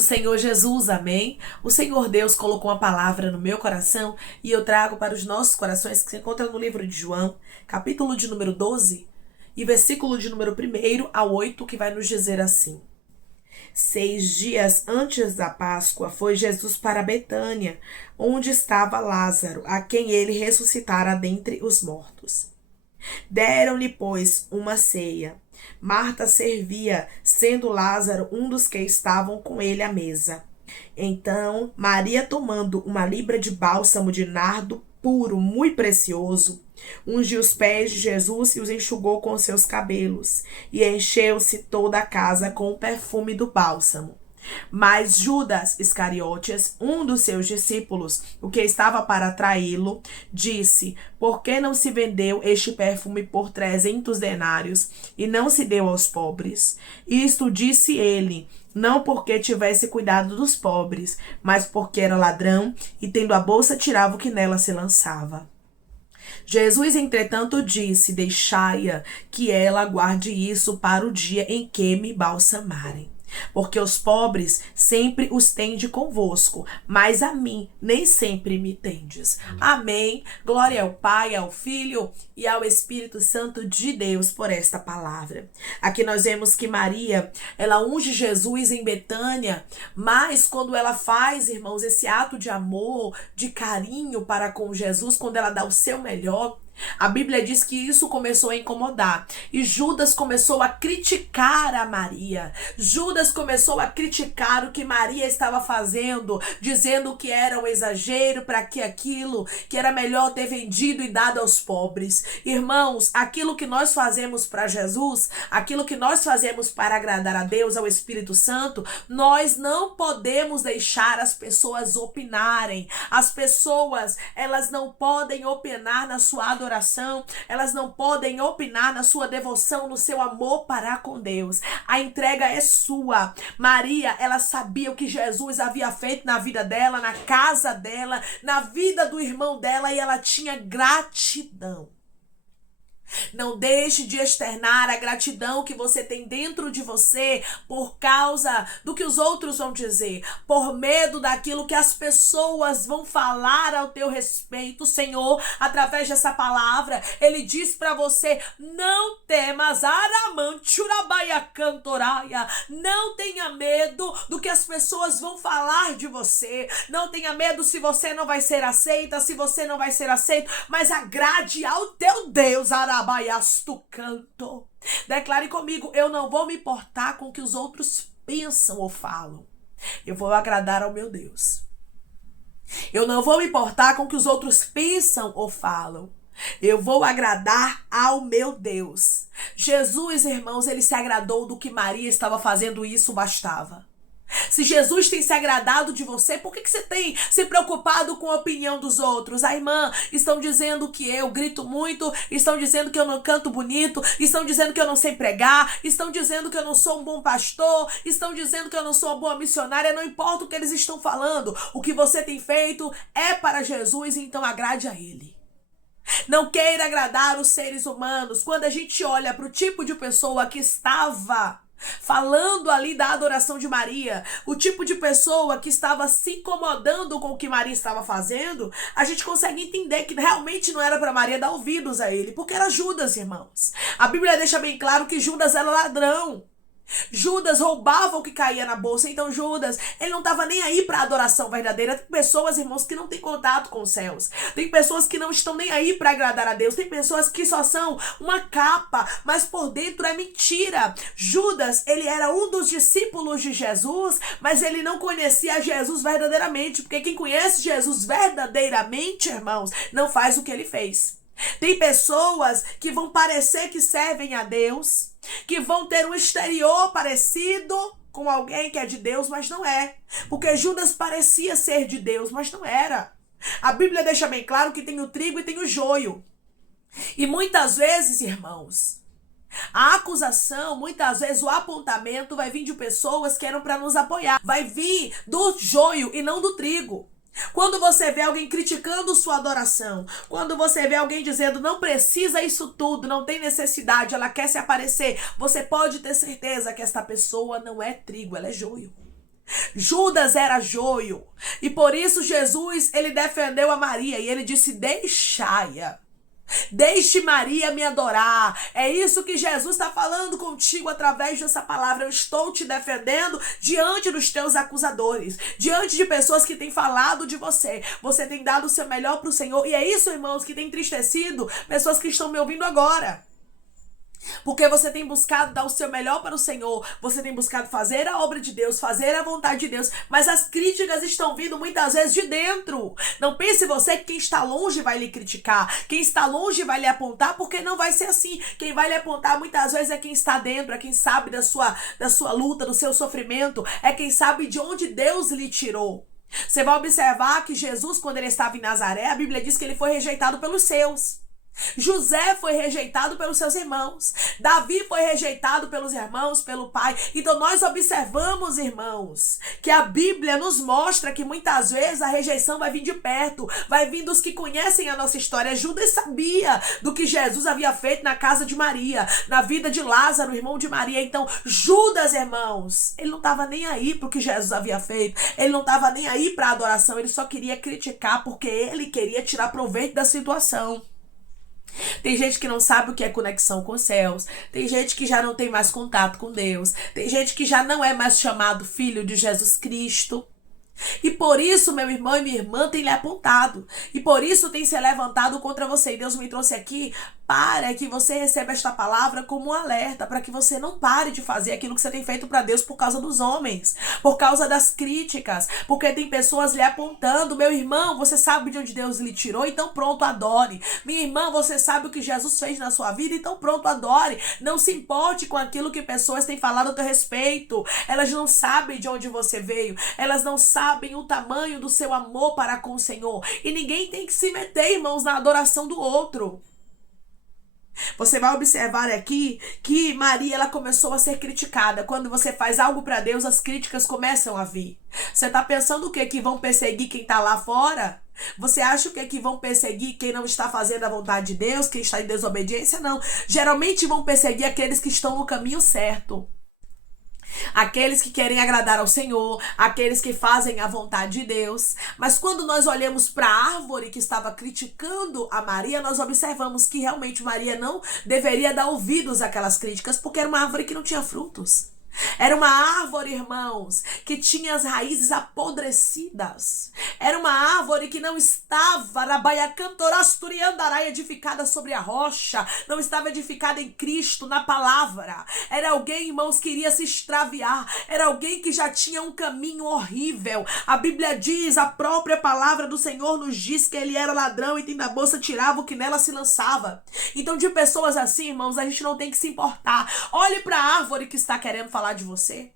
do Senhor Jesus, amém? O Senhor Deus colocou uma palavra no meu coração e eu trago para os nossos corações que se encontra no livro de João, capítulo de número 12 e versículo de número 1 ao 8, que vai nos dizer assim: 6 dias antes da Páscoa foi Jesus para Betânia, onde estava Lázaro, a quem ele ressuscitara dentre os mortos. Deram-lhe, pois, uma ceia. Marta servia, sendo Lázaro um dos que estavam com ele à mesa. Então, Maria, tomando uma libra de bálsamo de nardo puro, muito precioso, ungiu os pés de Jesus e os enxugou com seus cabelos, e encheu-se toda a casa com o perfume do bálsamo. Mas Judas Iscariotes, um dos seus discípulos, o que estava para traí-lo, disse: por que não se vendeu este perfume por 300 denários e não se deu aos pobres? Isto disse ele, não porque tivesse cuidado dos pobres, mas porque era ladrão e, tendo a bolsa, tirava o que nela se lançava. Jesus, entretanto, disse: deixai-a, que ela guarde isso para o dia em que me balsamarem. Porque os pobres sempre os tende convosco, mas a mim nem sempre me tendes. Amém. Glória ao Pai, ao Filho e ao Espírito Santo de Deus por esta palavra. Aqui nós vemos que Maria, ela unge Jesus em Betânia, mas quando ela faz, irmãos, esse ato de amor, de carinho para com Jesus, quando ela dá o seu melhor, a Bíblia diz que isso começou a incomodar. E Judas começou a criticar a Maria. Judas começou a criticar o que Maria estava fazendo, dizendo que era um exagero, para que aquilo, que era melhor ter vendido e dado aos pobres. Irmãos, aquilo que nós fazemos para Jesus, aquilo que nós fazemos para agradar a Deus, ao Espírito Santo, nós não podemos deixar as pessoas opinarem. As pessoas, elas não podem opinar na sua adoração. Elas não podem opinar na sua devoção, no seu amor para com Deus. A entrega é sua. Maria, ela sabia o que Jesus havia feito na vida dela, na casa dela, na vida do irmão dela, e ela tinha gratidão. Não deixe de externar a gratidão que você tem dentro de você por causa do que os outros vão dizer, por medo daquilo que as pessoas vão falar ao teu respeito. O Senhor, através dessa palavra, Ele diz para você: não temas, não tenha medo do que as pessoas vão falar de você, não tenha medo se você não vai ser aceita, se você não vai ser aceito, mas agrade ao teu Deus, canto. Declare comigo: eu não vou me importar com o que os outros pensam ou falam. Eu vou agradar ao meu Deus. Eu não vou me importar com o que os outros pensam ou falam. Eu vou agradar ao meu Deus. Jesus, irmãos, ele se agradou do que Maria estava fazendo, e isso bastava. Se Jesus tem se agradado de você, por que você tem se preocupado com a opinião dos outros? A irmã, estão dizendo que eu grito muito, estão dizendo que eu não canto bonito, estão dizendo que eu não sei pregar, estão dizendo que eu não sou um bom pastor, estão dizendo que eu não sou uma boa missionária. Não importa o que eles estão falando, o que você tem feito é para Jesus, então agrade a Ele. Não queira agradar os seres humanos. Quando a gente olha para o tipo de pessoa que estava falando ali da adoração de Maria, o tipo de pessoa que estava se incomodando com o que Maria estava fazendo, a gente consegue entender que realmente não era para Maria dar ouvidos a ele, porque era Judas, irmãos. A Bíblia deixa bem claro que Judas era ladrão. Judas roubava o que caía na bolsa. Então Judas, ele não estava nem aí para a adoração verdadeira. Tem pessoas, irmãos, que não têm contato com os céus. Tem pessoas que não estão nem aí para agradar a Deus. Tem pessoas que só são uma capa, mas por dentro é mentira. Judas, ele era um dos discípulos de Jesus, mas ele não conhecia Jesus verdadeiramente, porque quem conhece Jesus verdadeiramente, irmãos, não faz o que ele fez. Tem pessoas que vão parecer que servem a Deus, que vão ter um exterior parecido com alguém que é de Deus, mas não é. Porque Judas parecia ser de Deus, mas não era. A Bíblia deixa bem claro que tem o trigo e tem o joio. E muitas vezes, irmãos, a acusação, muitas vezes o apontamento vai vir de pessoas que eram para nos apoiar. Vai vir do joio e não do trigo. Quando você vê alguém criticando sua adoração, quando você vê alguém dizendo não precisa isso tudo, não tem necessidade, ela quer se aparecer, você pode ter certeza que esta pessoa não é trigo, ela é joio. Judas era joio. E por isso Jesus, ele defendeu a Maria e ele disse: deixai-a. Deixe Maria me adorar. É isso que Jesus está falando contigo através dessa palavra. Eu estou te defendendo diante dos teus acusadores, diante de pessoas que têm falado de você. Você tem dado o seu melhor para o Senhor. E é isso, irmãos, que tem entristecido pessoas que estão me ouvindo agora. Porque você tem buscado dar o seu melhor para o Senhor, você tem buscado fazer a obra de Deus, fazer a vontade de Deus, mas as críticas estão vindo muitas vezes de dentro. Não pense você que quem está longe vai lhe criticar, quem está longe vai lhe apontar, porque não vai ser assim. Quem vai lhe apontar muitas vezes é quem está dentro, é quem sabe da sua luta, do seu sofrimento, é quem sabe de onde Deus lhe tirou. Você vai observar que Jesus, quando ele estava em Nazaré, a Bíblia diz que ele foi rejeitado pelos seus. José foi rejeitado pelos seus irmãos. Davi foi rejeitado pelos irmãos, pelo pai. Então nós observamos, irmãos, que a Bíblia nos mostra que muitas vezes a rejeição vai vir de perto, vai vir dos que conhecem a nossa história. Judas sabia do que Jesus havia feito na casa de Maria, na vida de Lázaro, irmão de Maria. Então Judas, irmãos, ele não estava nem aí para o que Jesus havia feito. Ele não estava nem aí para a adoração. Ele só queria criticar porque ele queria tirar proveito da situação. Tem gente que não sabe o que é conexão com os céus. Tem gente que já não tem mais contato com Deus. Tem gente que já não é mais chamado filho de Jesus Cristo. E por isso, meu irmão e minha irmã tem lhe apontado. E por isso tem se levantado contra você. E Deus me trouxe aqui para que você receba esta palavra como um alerta, para que você não pare de fazer aquilo que você tem feito para Deus por causa dos homens, por causa das críticas, porque tem pessoas lhe apontando. Meu irmão, você sabe de onde Deus lhe tirou, então pronto, adore. Minha irmã, você sabe o que Jesus fez na sua vida, então pronto, adore. Não se importe com aquilo que pessoas têm falado a teu respeito. Elas não sabem de onde você veio, elas não sabem o tamanho do seu amor para com o Senhor. E ninguém tem que se meter, irmãos, na adoração do outro. Você vai observar aqui que Maria, ela começou a ser criticada. Quando você faz algo para Deus, as críticas começam a vir. Você está pensando o quê? Que vão perseguir quem está lá fora? Você acha o quê? Que vão perseguir quem não está fazendo a vontade de Deus, quem está em desobediência? Não. Geralmente vão perseguir aqueles que estão no caminho certo. Aqueles que querem agradar ao Senhor, aqueles que fazem a vontade de Deus. Mas quando nós olhamos para a árvore que estava criticando a Maria, nós observamos que realmente Maria não deveria dar ouvidos àquelas críticas, porque era uma árvore que não tinha frutos. Era uma árvore, irmãos, que tinha as raízes apodrecidas. Era uma árvore que não estava edificada sobre a rocha, não estava edificada em Cristo, na palavra. Era alguém, irmãos, que iria se extraviar. Era alguém que já tinha um caminho horrível. A Bíblia diz, a própria palavra do Senhor nos diz que ele era ladrão e da bolsa tirava o que nela se lançava. Então, de pessoas assim, irmãos, a gente não tem que se importar. Olhe para a árvore que está querendo falar de você.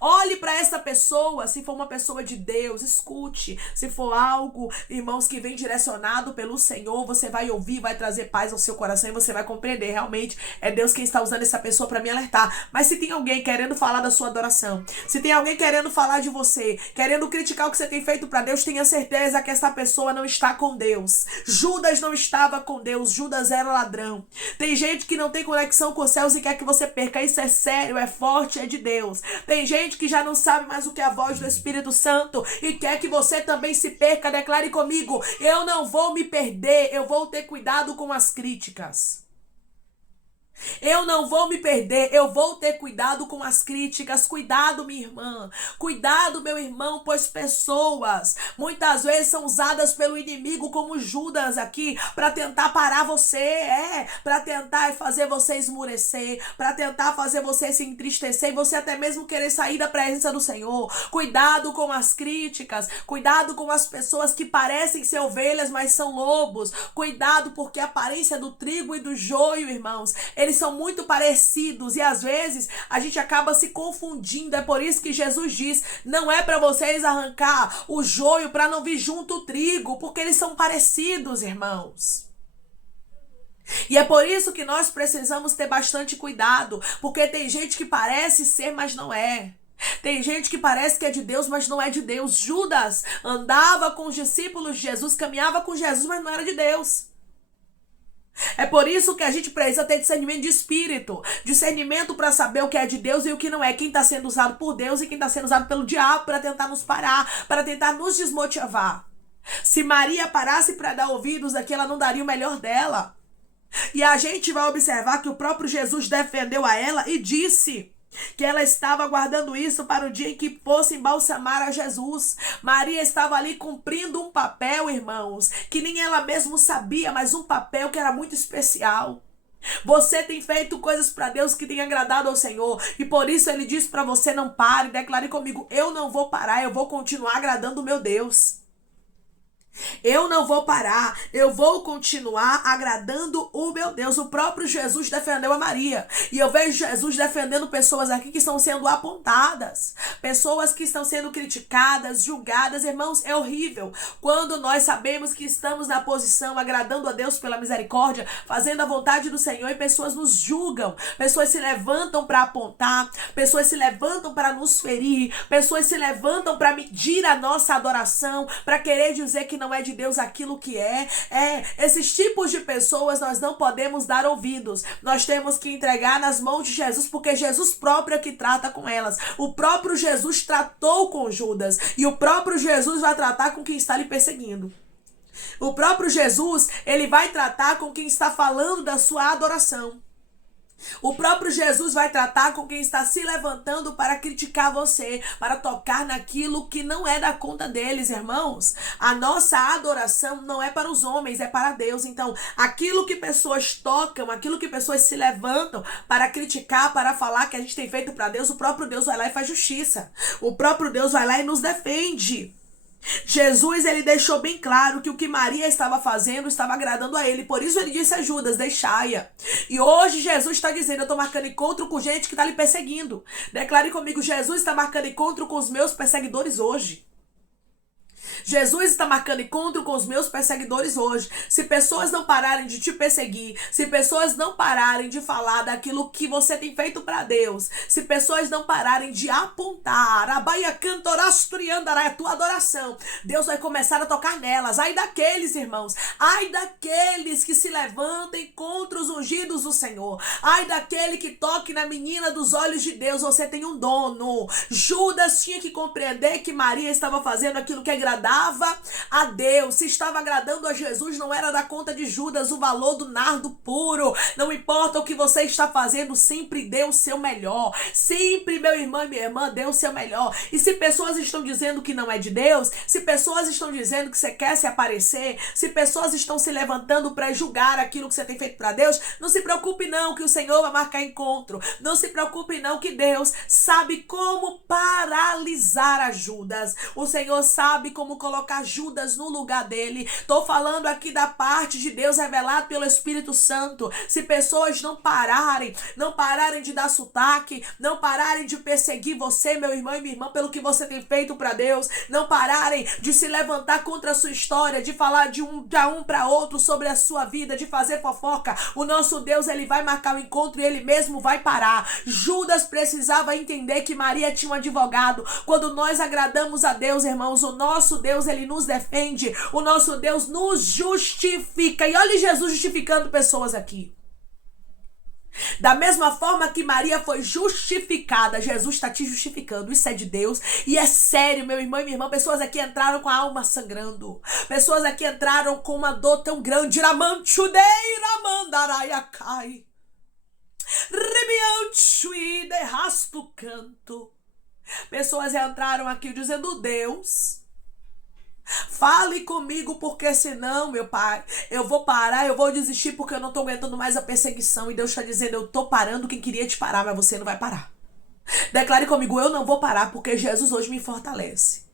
Olhe para essa pessoa, se for uma pessoa de Deus, escute. Se for algo, irmãos, que vem direcionado pelo Senhor, você vai ouvir, vai trazer paz ao seu coração e você vai compreender, realmente é Deus quem está usando essa pessoa para me alertar. Mas se tem alguém querendo falar da sua adoração, se tem alguém querendo falar de você, querendo criticar o que você tem feito para Deus, tenha certeza que essa pessoa não está com Deus. Judas não estava com Deus, Judas era ladrão. Tem gente que não tem conexão com os céus e quer que você perca. Isso é sério, é forte, é de Deus. Tem gente que já não sabe mais o que é a voz do Espírito Santo e quer que você também se perca. Declare comigo: eu não vou me perder, eu vou ter cuidado com as críticas. Eu não vou me perder, eu vou ter cuidado com as críticas. Cuidado, minha irmã, cuidado, meu irmão, pois pessoas muitas vezes são usadas pelo inimigo, como Judas aqui, para tentar parar você, para tentar fazer você esmurecer, para tentar fazer você se entristecer e você até mesmo querer sair da presença do Senhor. Cuidado com as críticas, cuidado com as pessoas que parecem ser ovelhas, mas são lobos. Cuidado, porque a aparência do trigo e do joio, irmãos, eles são muito parecidos e às vezes a gente acaba se confundindo. É por isso que Jesus diz: não é para vocês arrancar o joio para não vir junto o trigo, porque eles são parecidos, irmãos. E é por isso que nós precisamos ter bastante cuidado, porque tem gente que parece ser, mas não é. Tem gente que parece que é de Deus, mas não é de Deus. Judas andava com os discípulos de Jesus, caminhava com Jesus, mas não era de Deus. É por isso que a gente precisa ter discernimento de espírito. Discernimento para saber o que é de Deus e o que não é. Quem está sendo usado por Deus e quem está sendo usado pelo diabo para tentar nos parar, para tentar nos desmotivar. Se Maria parasse para dar ouvidos aqui, ela não daria o melhor dela. E a gente vai observar que o próprio Jesus defendeu a ela e disse que ela estava aguardando isso para o dia em que fosse embalsamar a Jesus. Maria estava ali cumprindo um papel, irmãos, que nem ela mesma sabia, mas um papel que era muito especial. Você tem feito coisas para Deus que tem agradado ao Senhor, e por isso ele diz para você: não pare, declare comigo: eu não vou parar, eu vou continuar agradando o meu Deus. Eu não vou parar, eu vou continuar agradando o meu Deus. O próprio Jesus defendeu a Maria. E eu vejo Jesus defendendo pessoas aqui que estão sendo apontadas, pessoas que estão sendo criticadas, julgadas. Irmãos, é horrível quando nós sabemos que estamos na posição, agradando a Deus pela misericórdia, fazendo a vontade do Senhor, e pessoas nos julgam, pessoas se levantam para apontar, pessoas se levantam para nos ferir, pessoas se levantam para medir a nossa adoração, para querer dizer que não é de Deus aquilo que é. Esses tipos de pessoas nós não podemos dar ouvidos. Nós temos que entregar nas mãos de Jesus, porque Jesus próprio é que trata com elas. O próprio Jesus tratou com Judas, e o próprio Jesus vai tratar com quem está lhe perseguindo. O próprio Jesus, ele vai tratar com quem está falando da sua adoração. O próprio Jesus vai tratar com quem está se levantando para criticar você, para tocar naquilo que não é da conta deles, irmãos. A nossa adoração não é para os homens, é para Deus. Então, aquilo que pessoas tocam, aquilo que pessoas se levantam para criticar, para falar que a gente tem feito para Deus, o próprio Deus vai lá e faz justiça. O próprio Deus vai lá e nos defende. Jesus, ele deixou bem claro que o que Maria estava fazendo estava agradando a ele. Por isso ele disse a Judas: deixai-a. E hoje Jesus está dizendo: eu estou marcando encontro com gente que está lhe perseguindo. Declare comigo: Jesus está marcando encontro com os meus perseguidores hoje. Jesus está marcando encontro com os meus perseguidores hoje. Se pessoas não pararem de te perseguir, se pessoas não pararem de falar daquilo que você tem feito para Deus, se pessoas não pararem de apontar a tua adoração, Deus vai começar a tocar nelas. Ai daqueles, irmãos, ai daqueles que se levantem contra os ungidos do Senhor, ai daquele que toque na menina dos olhos de Deus. Você tem um dono. Judas tinha que compreender que Maria estava fazendo aquilo que agradava a Deus. Se estava agradando a Jesus, não era da conta de Judas o valor do nardo puro. Não importa o que você está fazendo, sempre dê o seu melhor. Sempre, meu irmão e minha irmã, dê o seu melhor. E se pessoas estão dizendo que não é de Deus, se pessoas estão dizendo que você quer se aparecer, se pessoas estão se levantando para julgar aquilo que você tem feito para Deus, não se preocupe não, que o Senhor vai marcar encontro. Não se preocupe não, que Deus sabe como paralisar a Judas. O Senhor sabe como colocar Judas no lugar dele. Tô falando aqui da parte de Deus revelado pelo Espírito Santo. Se pessoas não pararem de dar sotaque, não pararem de perseguir você, meu irmão e minha irmã, pelo que você tem feito para Deus, não pararem de se levantar contra a sua história, de falar de um para outro sobre a sua vida, de fazer fofoca, o nosso Deus, ele vai marcar o encontro e ele mesmo vai parar. Judas precisava entender que Maria tinha um advogado. Quando nós agradamos a Deus, irmãos, o nosso Deus, ele nos defende, o nosso Deus nos justifica. E olha Jesus justificando pessoas aqui. Da mesma forma que Maria foi justificada, Jesus está te justificando. Isso é de Deus e é sério, meu irmão e minha irmã. Pessoas aqui entraram com a alma sangrando. Pessoas aqui entraram com uma dor tão grande. Ramanchudeira mandaraiacai. Rebianchui derrasto canto. Pessoas entraram aqui dizendo: Deus, fale comigo, porque senão, meu pai, eu vou parar, eu vou desistir, porque eu não tô aguentando mais a perseguição. E Deus está dizendo: eu tô parando quem queria te parar, mas você não vai parar. Declare comigo: eu não vou parar, porque Jesus hoje me fortalece.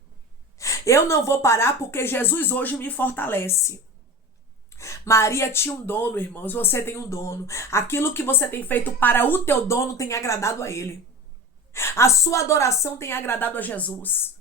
Eu não vou parar, porque Jesus hoje me fortalece. Maria tinha um dono, irmãos. Você tem um dono. Aquilo que você tem feito para o teu dono tem agradado a ele. A sua adoração tem agradado a Jesus.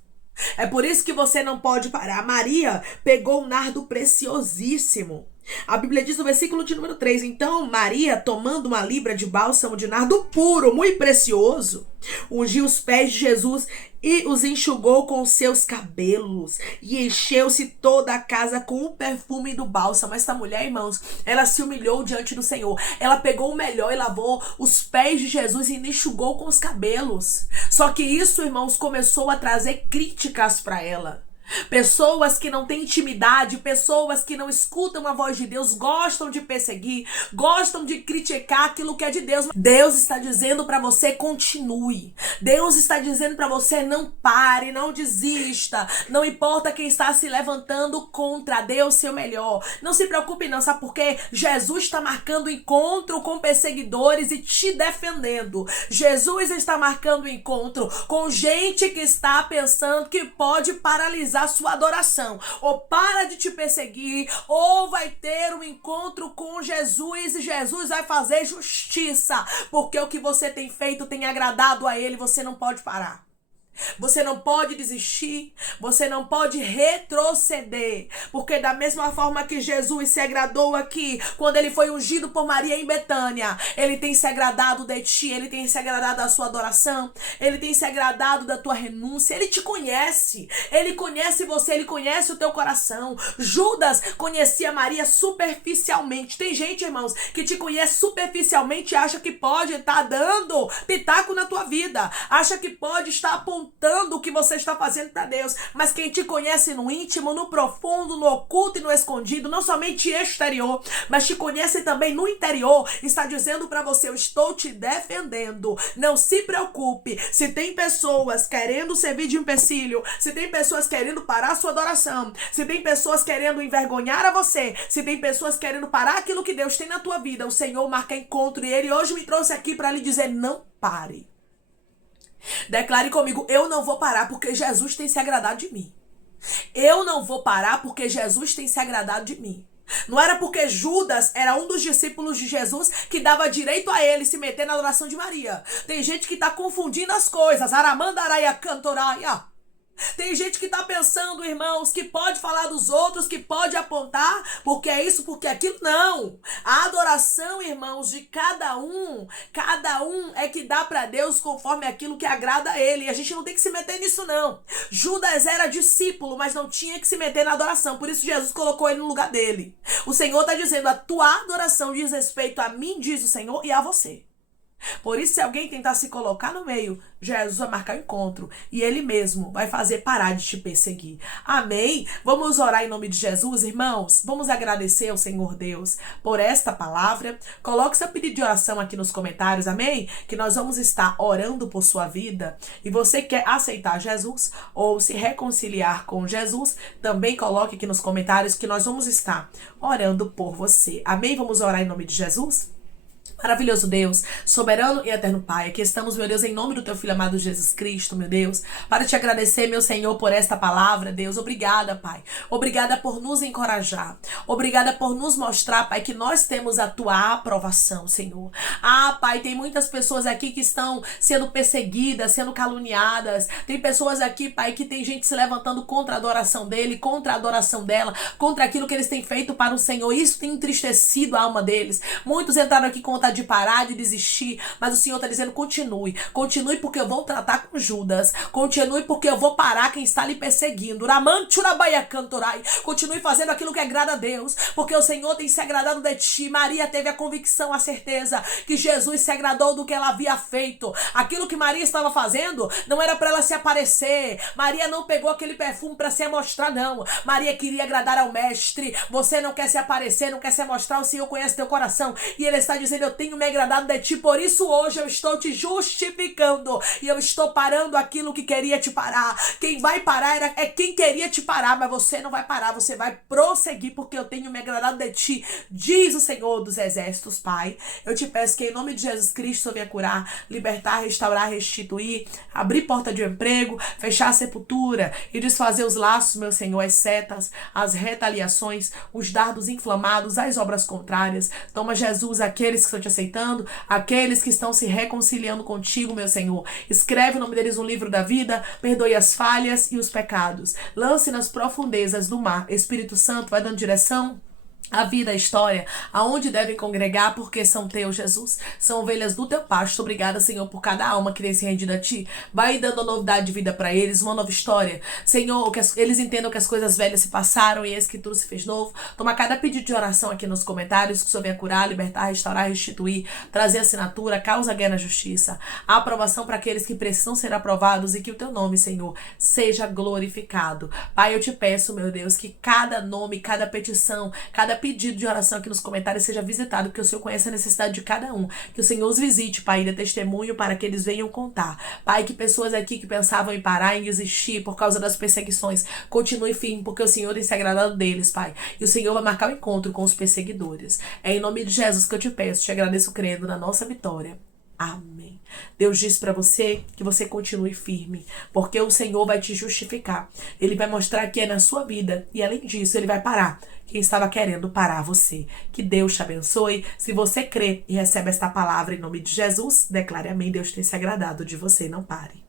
É por isso que você não pode parar. Maria pegou um nardo preciosíssimo. A Bíblia diz no versículo de número 3: então Maria, tomando uma libra de bálsamo de nardo puro, muito precioso, ungiu os pés de Jesus e os enxugou com seus cabelos, e encheu-se toda a casa com o perfume do bálsamo. Essa mulher, irmãos, ela se humilhou diante do Senhor. Ela pegou o melhor e lavou os pés de Jesus e enxugou com os cabelos. Só que isso, irmãos, começou a trazer críticas para ela. Pessoas que não têm intimidade, pessoas que não escutam a voz de Deus, gostam de perseguir, gostam de criticar aquilo que é de Deus. Deus está dizendo para você: continue. Deus está dizendo para você: não pare, não desista. Não importa quem está se levantando contra Deus, seu melhor. Não se preocupe não, sabe por quê? Jesus está marcando encontro com perseguidores e te defendendo. Jesus está marcando encontro com gente que está pensando que pode paralisar a sua adoração, ou para de te perseguir, ou vai ter um encontro com Jesus e Jesus vai fazer justiça, porque o que você tem feito tem agradado a Ele. Você não pode parar. Você não pode desistir, você não pode retroceder, porque da mesma forma que Jesus se agradou aqui, quando ele foi ungido por Maria em Betânia, ele tem se agradado de ti, ele tem se agradado da sua adoração, ele tem se agradado da tua renúncia. Ele te conhece, ele conhece você, ele conhece o teu coração. Judas conhecia Maria superficialmente. Tem gente, irmãos, que te conhece superficialmente e acha que pode estar dando pitaco na tua vida, acha que pode estar apontando o que você está fazendo para Deus, mas quem te conhece no íntimo, no profundo, no oculto e no escondido, não somente exterior, mas te conhece também no interior, está dizendo para você: eu estou te defendendo. Não se preocupe. Se tem pessoas querendo servir de empecilho, se tem pessoas querendo parar a sua adoração, se tem pessoas querendo envergonhar a você, se tem pessoas querendo parar aquilo que Deus tem na tua vida, o Senhor marca encontro, e Ele hoje me trouxe aqui para lhe dizer: não pare. Declare comigo: eu não vou parar porque Jesus tem se agradado de mim. Eu não vou parar porque Jesus tem se agradado de mim. Não era porque Judas era um dos discípulos de Jesus que dava direito a ele se meter na adoração de Maria. Tem gente que está confundindo as coisas. Aramandaraia cantoraia. Tem gente que está pensando, irmãos, que pode falar dos outros, que pode apontar, porque é isso, porque é aquilo. Não. A adoração, irmãos, de cada um é que dá para Deus conforme aquilo que agrada a Ele. E a gente não tem que se meter nisso, não. Judas era discípulo, mas não tinha que se meter na adoração. Por isso Jesus colocou ele no lugar dele. O Senhor está dizendo: a tua adoração diz respeito a mim, diz o Senhor, e a você. Por isso, se alguém tentar se colocar no meio, Jesus vai marcar o encontro e Ele mesmo vai fazer parar de te perseguir. Amém? Vamos orar em nome de Jesus, irmãos? Vamos agradecer ao Senhor Deus por esta palavra. Coloque seu pedido de oração aqui nos comentários, amém? Que nós vamos estar orando por sua vida. E você quer aceitar Jesus ou se reconciliar com Jesus, também coloque aqui nos comentários que nós vamos estar orando por você. Amém? Vamos orar em nome de Jesus? Maravilhoso Deus, soberano e eterno Pai, aqui estamos, meu Deus, em nome do teu Filho amado Jesus Cristo, meu Deus, para te agradecer, meu Senhor, por esta palavra, Deus. Obrigada, Pai. Obrigada por nos encorajar. Obrigada por nos mostrar, Pai, que nós temos a tua aprovação, Senhor. Ah, Pai, tem muitas pessoas aqui que estão sendo perseguidas, sendo caluniadas. Tem pessoas aqui, Pai, que tem gente se levantando contra a adoração dele, contra a adoração dela, contra aquilo que eles têm feito para o Senhor. Isso tem entristecido a alma deles. Muitos entraram aqui com vontade de parar, de desistir, mas o Senhor está dizendo: continue, continue, porque eu vou tratar com Judas, continue porque eu vou parar quem está lhe perseguindo, continue fazendo aquilo que agrada a Deus, porque o Senhor tem se agradado de ti. Maria teve a convicção, a certeza que Jesus se agradou do que ela havia feito. Aquilo que Maria estava fazendo não era para ela se aparecer. Maria não pegou aquele perfume para se amostrar, não. Maria queria agradar ao mestre. Você não quer se aparecer, não quer se amostrar, o Senhor conhece teu coração e Ele está dizendo: eu tenho me agradado de ti, por isso hoje eu estou te justificando e eu estou parando aquilo que queria te parar. Quem vai parar é quem queria te parar, mas você não vai parar, você vai prosseguir, porque eu tenho me agradado de ti, diz o Senhor dos Exércitos. Pai, eu te peço que em nome de Jesus Cristo venha curar, libertar, restaurar, restituir, abrir porta de emprego, fechar a sepultura e desfazer os laços, meu Senhor, as setas, as retaliações, os dardos inflamados, as obras contrárias. Toma, Jesus, aqueles que estão te aceitando, aqueles que estão se reconciliando contigo, meu Senhor. Escreve o nome deles no livro da vida, perdoe as falhas e os pecados. Lance nas profundezas do mar. Espírito Santo, vai dando direção, a vida, a história, aonde devem congregar, porque são teus, Jesus. São ovelhas do teu pasto. Obrigada, Senhor, por cada alma que tem se rendido a ti. Vai dando novidade de vida para eles, uma nova história. Senhor, que eles entendam que as coisas velhas se passaram e eis que tudo se fez novo. Toma cada pedido de oração aqui nos comentários, que o Senhor venha curar, libertar, restaurar, restituir, trazer assinatura, causa guerra na justiça. A aprovação para aqueles que precisam ser aprovados e que o teu nome, Senhor, seja glorificado. Pai, eu te peço, meu Deus, que cada nome, cada petição, cada pedido de oração aqui nos comentários seja visitado, porque o Senhor conhece a necessidade de cada um. Que o Senhor os visite, Pai, e dê testemunho para que eles venham contar. Pai, que pessoas aqui que pensavam em parar, em desistir por causa das perseguições, continue firme, porque o Senhor tem se agradado deles, Pai. E o Senhor vai marcar o encontro com os perseguidores. É em nome de Jesus que eu te peço, te agradeço crendo na nossa vitória. Amém. Deus diz para você que você continue firme, porque o Senhor vai te justificar. Ele vai mostrar que é na sua vida e, além disso, ele vai parar quem estava querendo parar você. Que Deus te abençoe. Se você crê e recebe esta palavra em nome de Jesus, declare amém. Deus tem se agradado de você. Não pare.